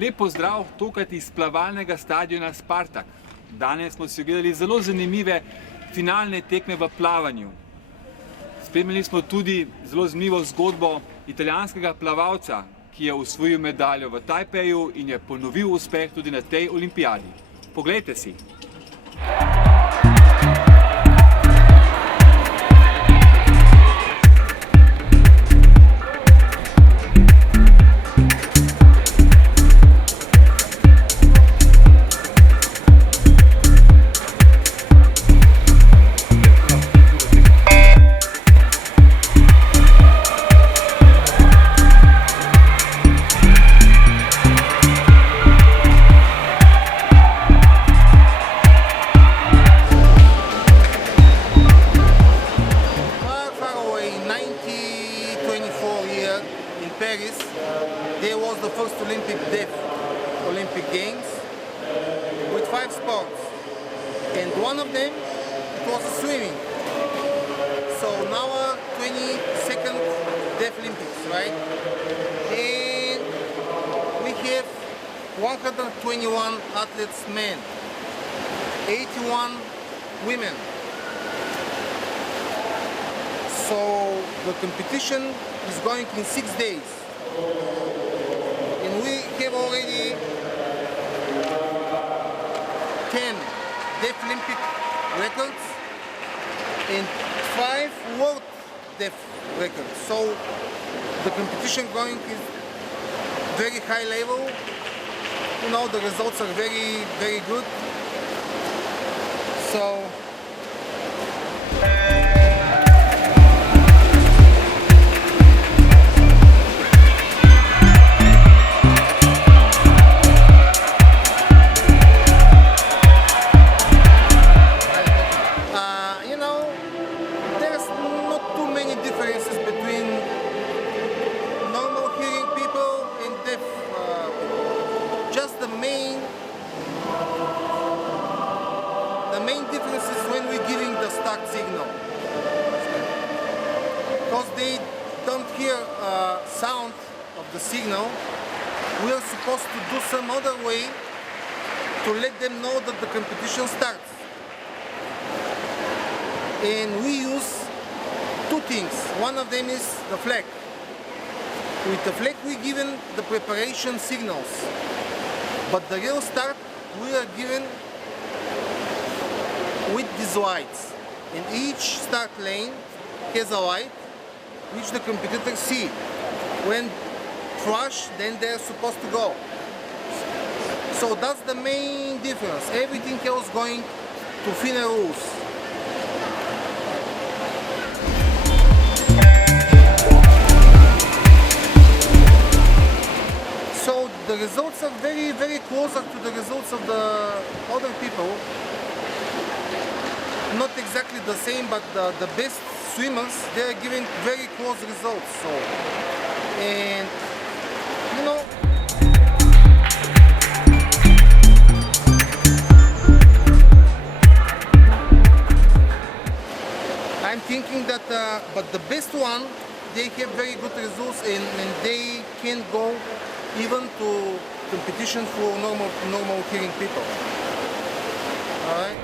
Lep pozdrav, tokrat iz plavalnega stadiona Spartak. Danes smo si ogledali zelo zanimive finalne tekme v plavanju. Spremljali smo tudi zelo zanimivo zgodbo italijanskega plavalca, ki je osvojil medaljo v Tajpeju in je ponovil uspeh tudi na tej olimpijadi. Poglejte si! Parizu, there was the first Olympic Games with 5 sports, and one of them was swimming. So now 22nd Deaflympics, right? And we have 121 athletes men, 81 women. So the competition is going in 6 days, and we have already 10 Deaflympic records and 5 world Deaf records. So the competition going is very high level. You know, the results are very, very good. So the main difference is when we're giving the start signal, because they don't hear sound of the signal. We are supposed to do some other way to let them know that the competition starts, and we use 2 things. One of them is the flag. With the flag we're given the preparation signals, but the real start we are given with these lights, and each start lane has a light which the competitors see. When flash, then they're supposed to go. So that's the main difference. Everything else going to FINA rules. So the results are very, very closer to the results of the other people. Not exactly the same, but the best swimmers, they are giving very close results. So, and you know, I'm thinking that, but the best one, they have very good results, and they can go even to competition for normal hearing people. All right.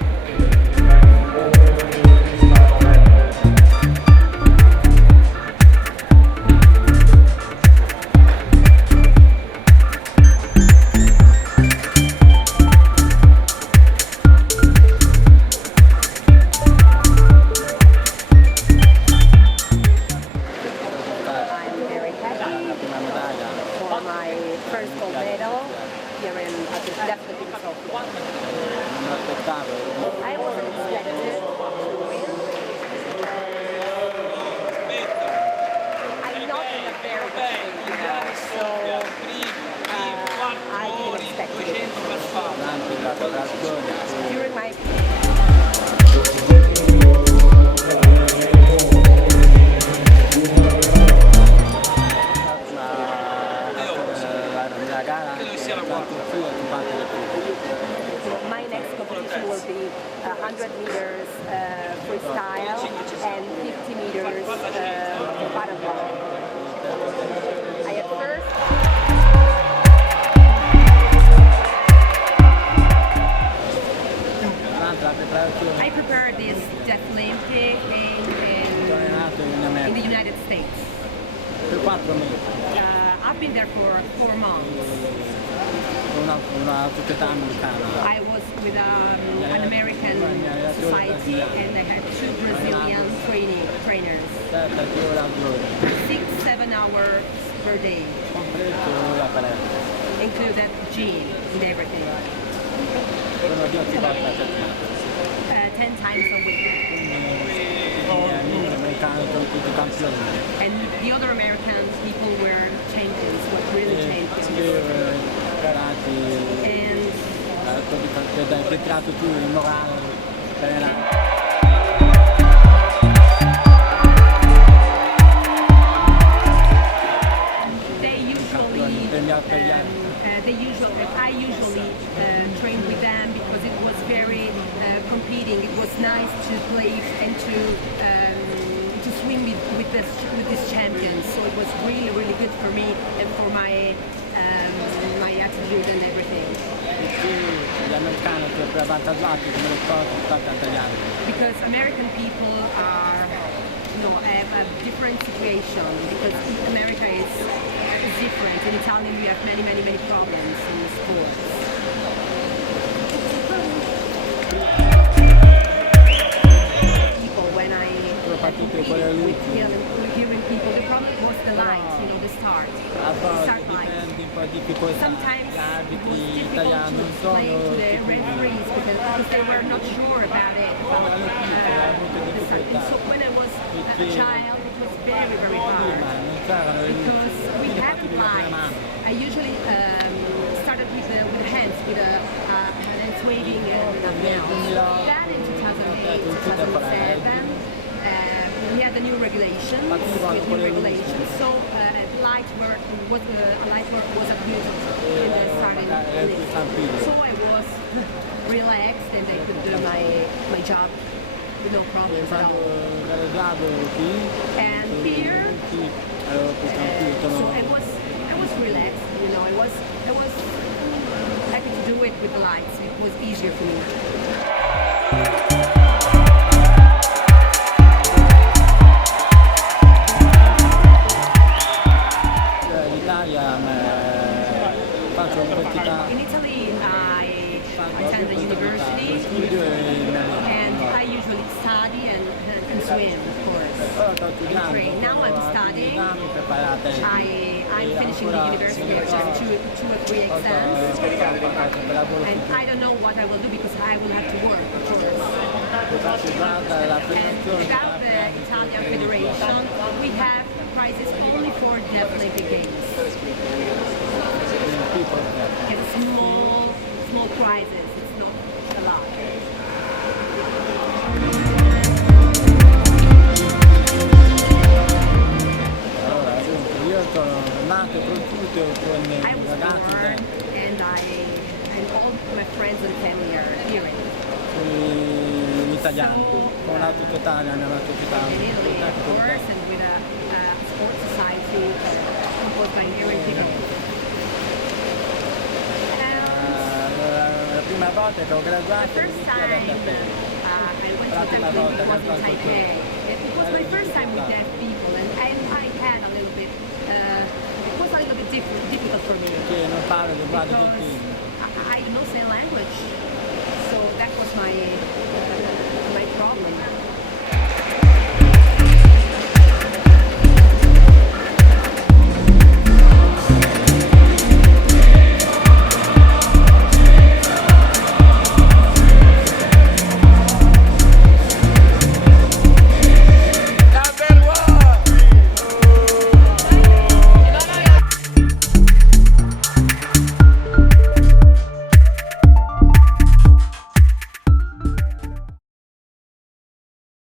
First gold medal here in Deaflympics. Deaflympics in the United States. Per 4 mesi. I've been there for 4 months. Una società americana. I was with an American society and I had 2 Brazilian trainers. 6-7 hours per day. Compreso la palestra. Included gym and everything. 10 times a week. And the other American people were champions, were really champions. And Hai creato tu il morale per I usually trained with them because it was very competing. It was nice to play and to swim with these champions. So it was really, really good for me and for my my attitude and everything. gli americani sono avvantaggiati come lo sport italiano. Because American people are, have a different situation because America is different. In Italy we have many, many, many problems in sports. People, when I hearing people, the problem was the light, the start. Sometimes it was difficult to explain to the referees because they were not sure about it. So when I was a child, it was very, very hard because we had lights. I usually started with the hands, with hands waving and then in 2008, 2007, we had the new regulation, so light work was abused in the starting league. So I was relaxed and I could do my job with no problems at all. And here, so I was relaxed, I was happy to do it with the lights. It was easier for me. In Italy, I attend the university and I usually study and swim, of course, and train. Now I'm studying. I'm finishing the university. I have 2 or 3 exams, and I don't know what I will do because I will have to work, of course. And about the Italian Federation, we have prizes only for the Olympic Games. It's small prizes, it's not a lot. Io sono nato e cresciuto con i I was ragazzi born and all my friends and family are here in italiano, con la società, nella società. in Italy, of course, and with a sports society composed by Nigerian people. La prima volta che ho The graduato first time I went to Deaflympics was in Tajpeya. It was my first time with deaf people, and I had a little bit. It was a little bit difficult for me che non parlo linguaggio del because film. I don't know sign language,